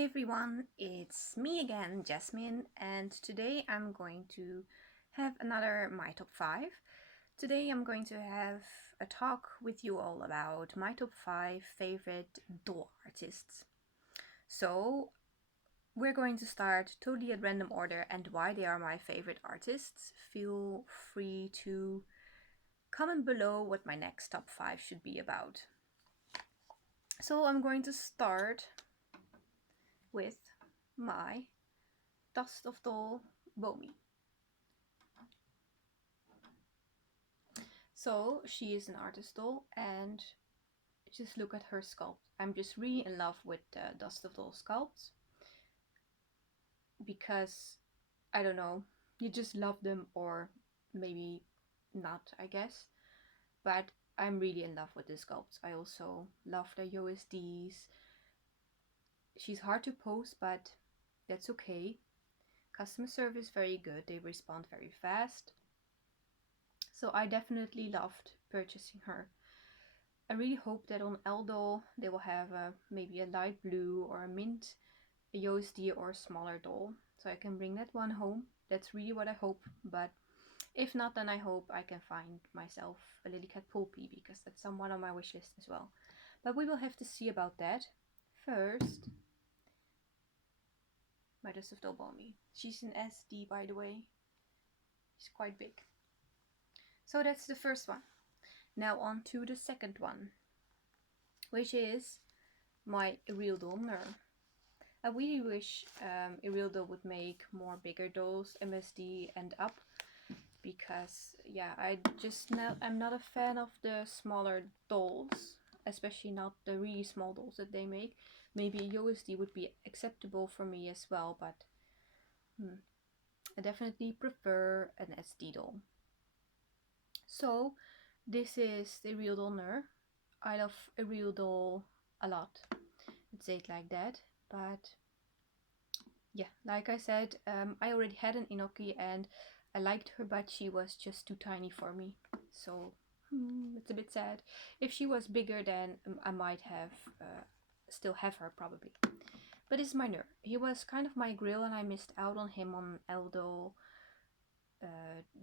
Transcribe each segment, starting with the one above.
Hey everyone, it's me again, Yasmin, and today I'm going to have another My Top 5. Today I'm going to have a talk with you all about my top 5 favorite doll artists. So, we're going to start totally at random order and why they are my favorite artists. Feel free to comment below what my next top 5 should be about. So, I'm going to start with my Dust of Doll bony. So she is an artist doll, and just look at her sculpt. I'm just really in love with Dust of Doll sculpts because I don't know, you just love them, or maybe not, I guess. But I'm really in love with the sculpts. I also love the USDs. She's hard to pose, but that's okay. Customer service very good. They respond very fast. So I definitely loved purchasing her. I really hope that on Irrealdoll they will have maybe a light blue or a mint, a USD or a smaller doll. So I can bring that one home. That's really what I hope. But if not, then I hope I can find myself a Lillycat Pulpy, because that's on one of my wish list as well. But we will have to see about that. First, my Dust of Doll Balmy. She's an SD, by the way. She's quite big. So that's the first one. Now on to the second one, which is my Irrealdoll. I really wish Irrealdoll would make more bigger dolls, MSD and up, because yeah, I'm not a fan of the smaller dolls, especially not the really small dolls that they make. Maybe a USD would be acceptable for me as well, but I definitely prefer an SD doll. So this is the Irrealdoll Nur. I love Irrealdoll a lot. Let's say it like that. But yeah, like I said, I already had an Inoki and I liked her, but she was just too tiny for me. So it's a bit sad. If she was bigger, then I might have still have her probably. But it's my Nur. He was kind of my grill, and I missed out on him on Eldo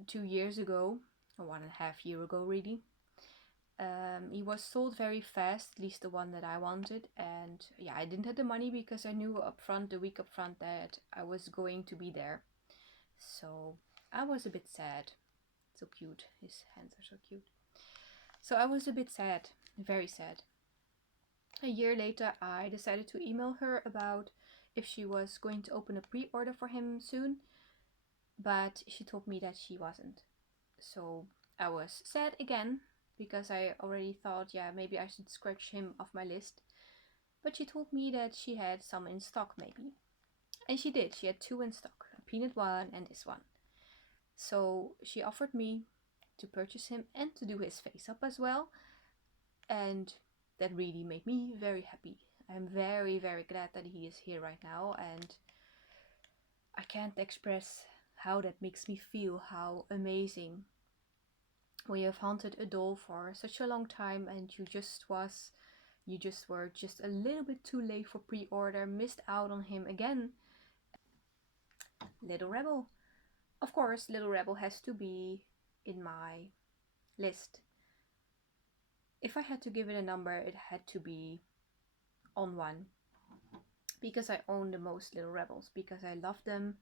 2 years ago, or 1.5 years ago really. He was sold very fast, at least the one that I wanted, and yeah, I didn't have the money because I knew the week up front, that I was going to be there. So I was a bit sad. So cute, his hands are so cute. So I was a bit sad, very sad. A year later, I decided to email her about if she was going to open a pre-order for him soon, but she told me that she wasn't. So I was sad again, because I already thought, yeah, maybe I should scratch him off my list. But she told me that she had some in stock maybe. And she did. She had 2 in stock, a peanut one and this one. So she offered me to purchase him and to do his face up as well. And that really made me very happy. I'm very, very glad that he is here right now, and I can't express how that makes me feel, how amazing. When you have hunted a doll for such a long time and you just were just a little bit too late for pre-order, missed out on him again. Littlerebel. Of course, Littlerebel has to be in my list. If I had to give it a number, it had to be on 1. Because I own the most Littlerebels, because I love them.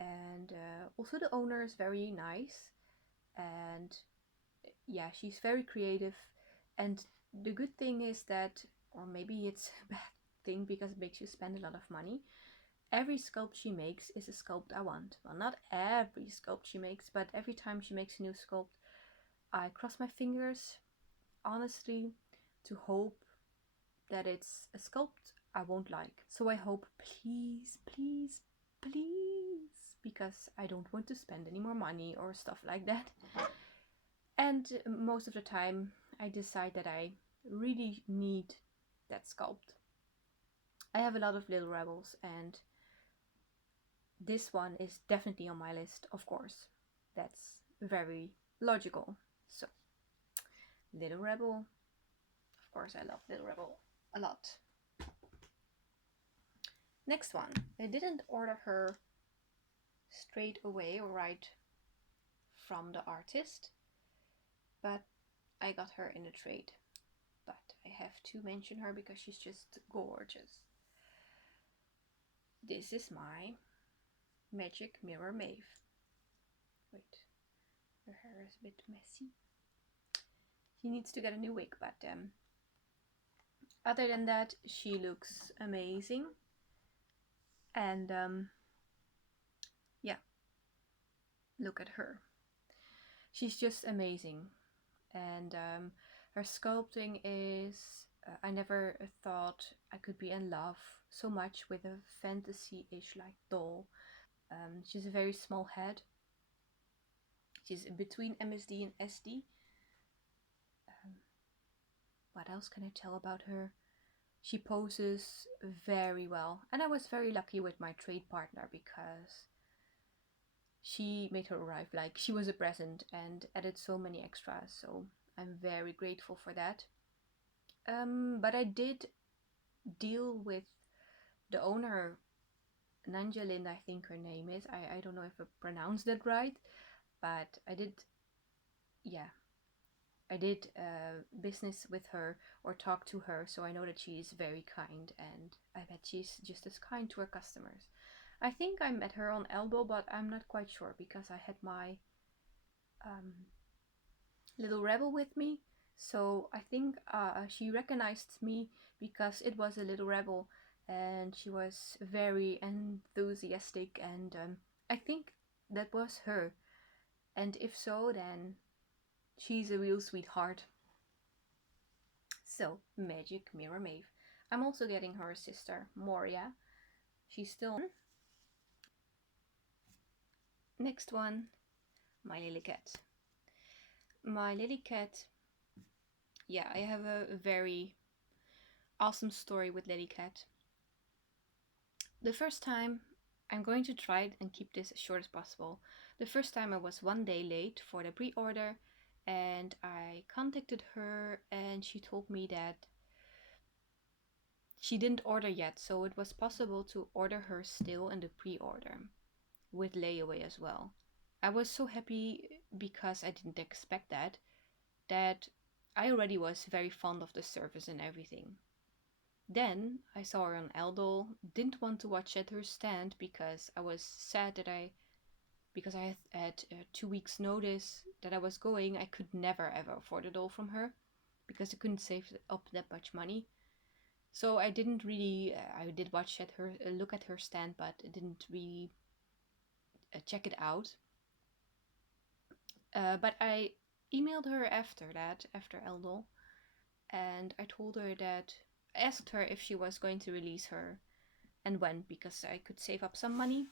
And also the owner is very nice. And yeah, she's very creative. And the good thing is that, or maybe it's a bad thing because it makes you spend a lot of money, every sculpt she makes is a sculpt I want. Well, not every sculpt she makes, but every time she makes a new sculpt, I cross my fingers, honestly, to hope that it's a sculpt I won't like. So I hope, please, please, please, because I don't want to spend any more money or stuff like that. And most of the time I decide that I really need that sculpt. I have a lot of Littlerebels, and this one is definitely on my list, of course. That's very logical. So, Littlerebel. Of course, I love Littlerebel a lot. Next one. I didn't order her straight away or right from the artist, but I got her in a trade. But I have to mention her because she's just gorgeous. This is my Magic Mirror Maeve. Wait, her hair is a bit messy. She needs to get a new wig, but other than that, she looks amazing. And yeah, look at her. She's just amazing. And her sculpting is, I never thought I could be in love so much with a fantasy-ish like doll. She's a very small head. She's between MSD and SD. What else can I tell about her? She poses very well, and I was very lucky with my trade partner because she made her arrive like she was a present and added so many extras, so I'm very grateful for that. But I did deal with the owner, Nanjalin, I think her name is. I don't know if I pronounced that right, but yeah, I did business with her or talk to her, so I know that she's very kind, and I bet she's just as kind to her customers. I think I met her on Irrealdoll, but I'm not quite sure because I had my Littlerebel with me, so I think she recognized me because it was a Littlerebel, and she was very enthusiastic, and I think that was her. And if so, then she's a real sweetheart. So, Magic Mirror Maeve. I'm also getting her sister, Moria. She's still on. Next one, my Lillycat. My Lillycat, yeah, I have a very awesome story with Lillycat. The first time, I'm going to try it and keep this as short as possible. The first time I was 1 day late for the pre-order, and I contacted her and she told me that she didn't order yet, so it was possible to order her still in the pre-order with layaway as well. I was so happy because I didn't expect that I already was very fond of the service and everything. Then I saw her on Irrealdoll, didn't want to watch at her stand because I was sad that because I had 2 weeks notice that I was going, I could never ever afford a doll from her because I couldn't save up that much money. So I didn't really, I did watch at her, look at her stand, but I didn't really check it out. But I emailed her after that, after Irrealdoll, and I told her that, I asked her if she was going to release her and when, because I could save up some money.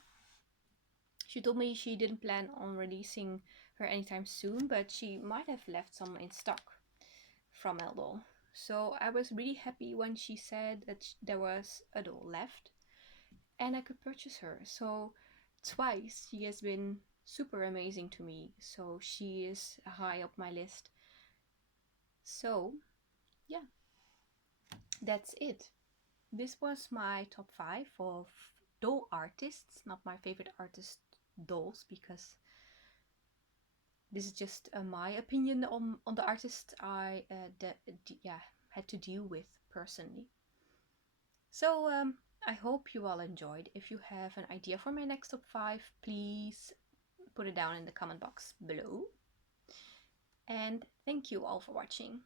She told me she didn't plan on releasing her anytime soon, but she might have left some in stock from Irrealdoll. So I was really happy when she said that there was a doll left and I could purchase her. So twice she has been super amazing to me. So she is high up my list. So yeah, that's it. This was my top 5 of doll artists, not my favorite artist dolls, because this is just my opinion on the artist I had to deal with personally. So I hope you all enjoyed. If you have an idea for my next top 5, please put it down in the comment box below. And thank you all for watching.